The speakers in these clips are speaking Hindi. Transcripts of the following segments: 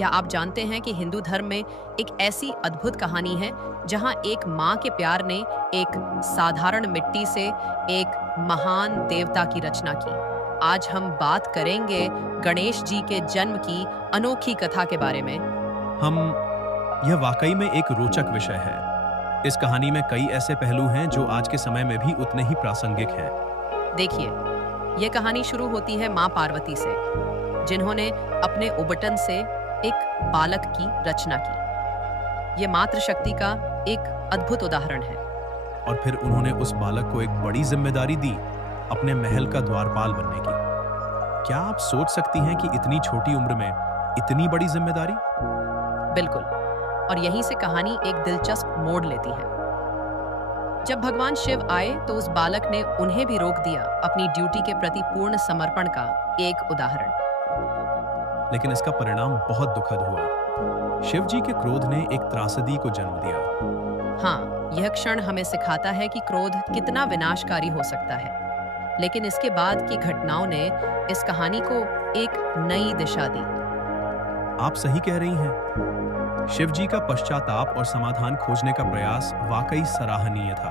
क्या आप जानते हैं कि हिंदू धर्म में एक ऐसी अद्भुत कहानी है जहां एक माँ के प्यार ने एक साधारण मिट्टी से एक महान देवता की रचना की। आज हम बात करेंगे गणेश जी के जन्म की अनोखी कथा के बारे में। हम यह वाकई में एक रोचक विषय है। इस कहानी में कई ऐसे पहलू हैं जो आज के समय में भी उतने ही प्रासंगिक हैं। देखिए, यह कहानी शुरू होती है माँ पार्वती से, जिन्होंने अपने उबटन से एक बालक की रचना की। यह मातृशक्ति का एक अद्भुत उदाहरण है। और फिर उन्होंने उस बालक को एक बड़ी जिम्मेदारी दी, अपने महल का द्वारपाल बनने की। क्या आप सोच सकती हैं कि इतनी छोटी उम्र में इतनी बड़ी जिम्मेदारी? बिल्कुल, और यहीं से कहानी एक दिलचस्प मोड़ लेती है। जब भगवान शिव आए तो उस बालक ने उन्हें भी रोक दिया, अपनी ड्यूटी के प्रति पूर्ण समर्पण का एक उदाहरण। लेकिन इसका परिणाम बहुत दुखद हुआ। शिव जी के क्रोध ने एक त्रासदी को जन्म दिया। हाँ, यह क्षण हमें सिखाता है कि क्रोध कितना विनाशकारी हो सकता है। लेकिन इसके बाद की घटनाओं ने इस कहानी को एक नई दिशा दी। आप सही कह रही हैं। शिव जी का पश्चाताप और समाधान खोजने का प्रयास वाकई सराहनीय था।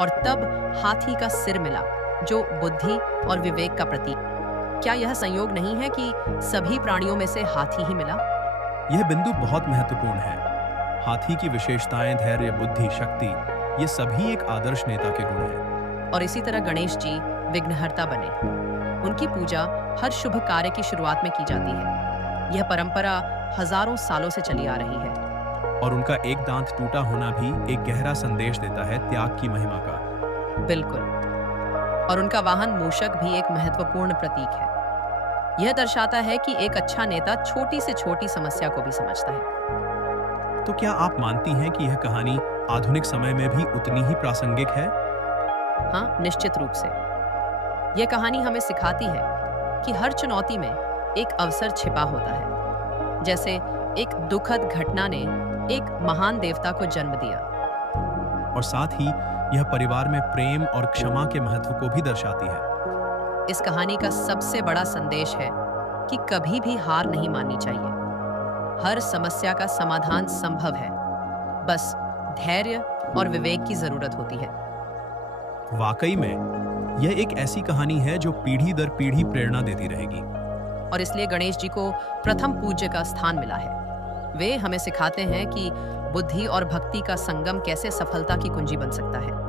और तब हाथी का सिर मिला, जो बुद्धि और विवेक का प्रतीक। क्या यह संयोग नहीं है कि सभी प्राणियों में से हाथी ही मिला? यह बिंदु बहुत महत्वपूर्ण है। हाथी की विशेषताएं, धैर्य, बुद्धि, शक्ति, ये सभी एक आदर्श नेता के गुण हैं। और इसी तरह गणेश जी विघ्नहर्ता बने। उनकी पूजा हर शुभ कार्य की शुरुआत में की जाती है। यह परंपरा हजारों सालों से चली आ रही है। और उनका एक दांत टूटा होना भी एक गहरा संदेश देता है त्याग की महिमा का। बिल्कुल। और उनका वाहन मूषक भी एक महत्वपूर्ण प्रतीक है। यह दर्शाता है कि एक अच्छा नेता छोटी से छोटी समस्या को भी समझता है। तो क्या आप मानती हैं कि यह कहानी आधुनिक समय में भी उतनी ही प्रासंगिक है? हाँ, निश्चित रूप से। यह कहानी हमें सिखाती है कि हर चुनौती में एक अवसर छिपा होता है। जैसे एक दुखद घटना ने एक महान देवता को जन्म दिया। और साथ ही यह परिवार में प्रेम और क्षमा के महत्व को भी दर्शाती है। इस कहानी का सबसे बड़ा संदेश है कि कभी भी हार नहीं माननी चाहिए। हर समस्या का समाधान संभव है, बस धैर्य और विवेक की जरूरत होती है। वाकई में यह एक ऐसी कहानी है जो पीढ़ी दर पीढ़ी प्रेरणा देती रहेगी। और इसलिए गणेश जी को प्रथम पूज्य का स्थान मिला है। वे हमें सिखाते हैं कि बुद्धि और भक्ति का संगम कैसे सफलता की कुंजी बन सकता है।